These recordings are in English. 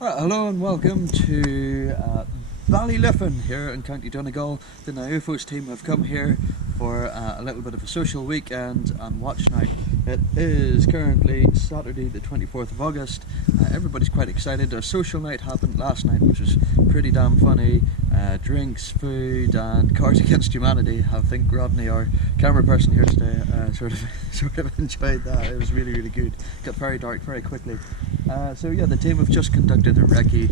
Right, hello and welcome to Ballyliffin here in County Donegal. The NIUFOS team have come here for a little bit of a social weekend and watch night. It is currently Saturday the 24th of August. Everybody's quite excited. A social night happened last night which was pretty damn funny. Drinks, food and Cards Against Humanity. I think Rodney, our camera person here today, sort of enjoyed that. It was really good. Got very dark very quickly. So yeah, the team have just conducted a recce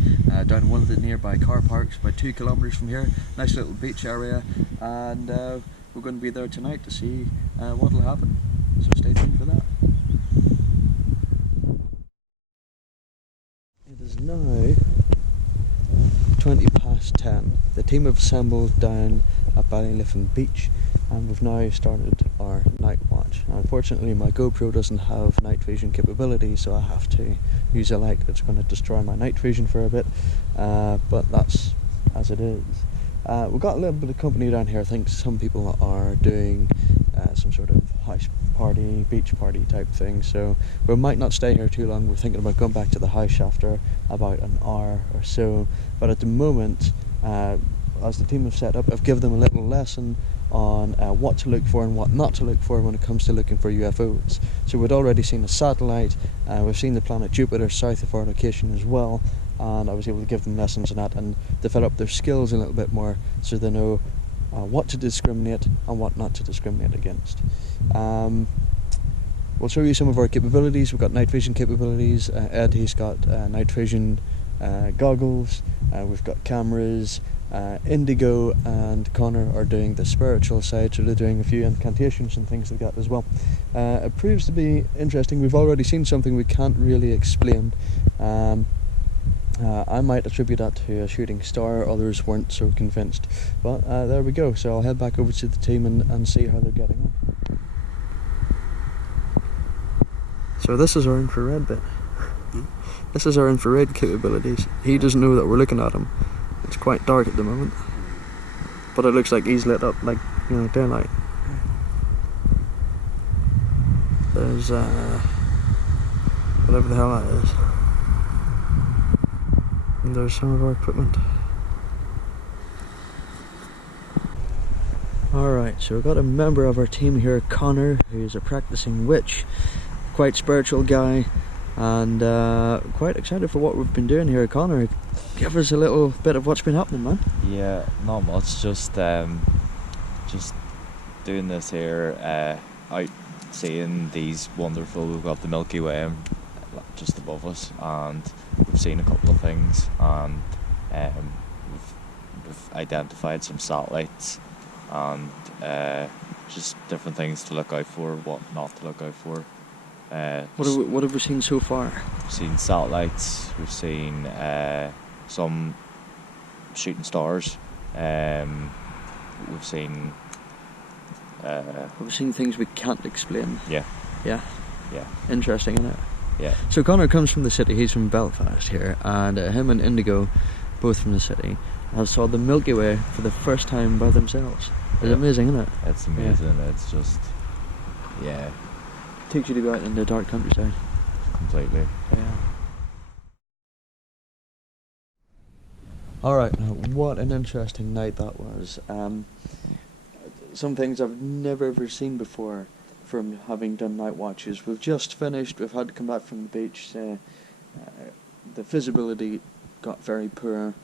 down one of the nearby car parks about 2 kilometres from here. Nice little beach area, and we're going to be there tonight to see what will happen. So stay tuned for that. It is now 10:20. The team have assembled down at Ballyliffin beach and we've now started our night watch. Now, unfortunately my GoPro doesn't have night vision capability, so I have to use a light that's going to destroy my night vision for a bit, but that's as it is. We've got a little bit of company down here. I think some people are doing some sort of house party, beach party type thing, so we might not stay here too long. We're thinking about going back to the house after about an hour or so, but at the moment, as the team have set up, I've given them a little lesson on what to look for and what not to look for when it comes to looking for UFOs. So we'd already seen a satellite, we've seen the planet Jupiter south of our location as well, and I was able to give them lessons on that and develop their skills a little bit more so they know what to discriminate and what not to discriminate against. We'll show you some of our capabilities. We've got night vision capabilities. Ed, he's got night vision goggles, we've got cameras. Indigo and Connor are doing the spiritual side, so they're doing a few incantations and things like that as well. It proves to be interesting. We've already seen something we can't really explain. I might attribute that to a shooting star, others weren't so convinced, but there we go. So I'll head back over to the team and see how they're getting on. So this is our infrared bit. This is our infrared capabilities. He doesn't know that we're looking at him. It's quite dark at the moment, but it looks like he's lit up like, you know, daylight. There's whatever the hell that is. And there's some of our equipment. Alright, so we've got a member of our team here, Connor, who's a practicing witch, quite spiritual guy, and quite excited for what we've been doing here. Connor, give us a little bit of what's been happening, man. Yeah, not much, just doing this here, out seeing these wonderful, we've got the Milky Way just above us, and we've seen a couple of things, and we've identified some satellites, and just different things to look out for, what not to look out for. What have we seen so far? We've seen satellites, we've seen some shooting stars, we've seen things we can't explain. Yeah. Interesting, isn't it? Yeah. So Connor comes from the city. He's from Belfast here, and him and Indigo, both from the city, have saw the Milky Way for the first time by themselves. It's amazing, isn't it? It's amazing. Yeah. It's just, yeah. Takes you to go out in the dark countryside. Completely. Yeah. Alright, now what an interesting night that was. Some things I've never ever seen before from having done night watches. We've just finished, we've had to come back from the beach. The visibility got very poor,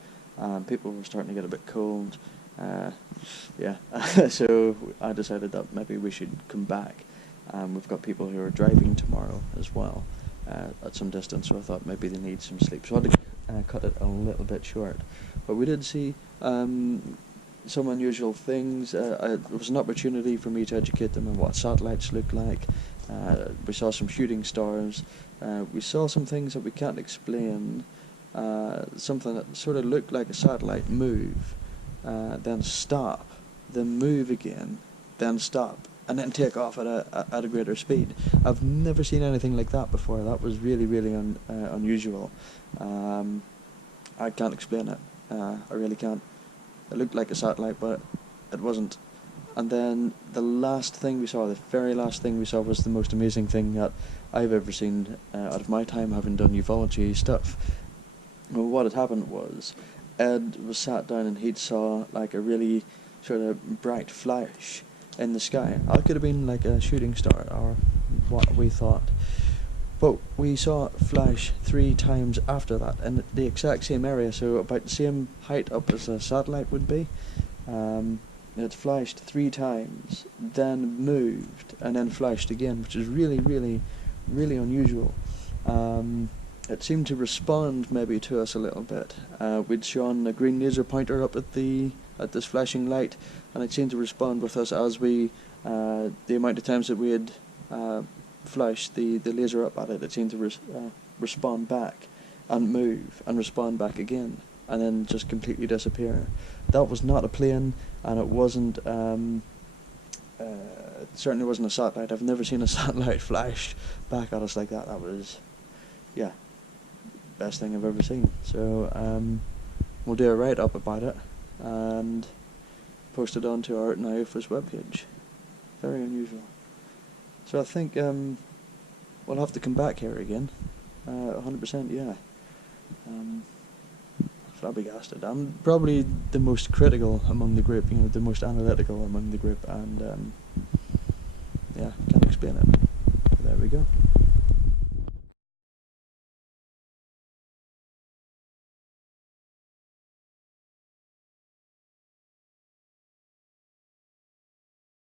people were starting to get a bit cold. So I decided that maybe we should come back. We've got people who are driving tomorrow as well, at some distance, so I thought maybe they need some sleep. So I had to cut it a little bit short. But we did see some unusual things. It was an opportunity for me to educate them on what satellites look like. We saw some shooting stars. We saw some things that we can't explain. Something that sort of looked like a satellite move, then stop, then move again, then stop, and then take off at a greater speed. I've never seen anything like that before. That was really unusual. I can't explain it. I really can't. It looked like a satellite, but it wasn't. And then the very last thing we saw was the most amazing thing that I've ever seen out of my time having done ufology stuff. Well, what had happened was Ed was sat down and he'd saw like a really sort of bright flash in the sky. It could have been like a shooting star or what we thought. But we saw it flash 3 times after that in the exact same area, so about the same height up as a satellite would be. It flashed 3 times, then moved, and then flashed again, which is really, really, really unusual. It seemed to respond maybe to us a little bit. We'd shone a green laser pointer up at this flashing light, and it seemed to respond with us as we the amount of times that we had flashed the laser up at it. It seemed to respond back and move and respond back again, and then just completely disappear. That was not a plane, and it wasn't. It certainly wasn't a satellite. I've never seen a satellite flash back at us like that. That was, yeah, best thing I've ever seen. So we'll do a write-up about it and post it onto our NIUFOS webpage. Very unusual. So I think we'll have to come back here again. 100%, yeah. Flabbergasted. I'm probably the most critical among the group, the most analytical among the group, and yeah, can't explain it. But there we go.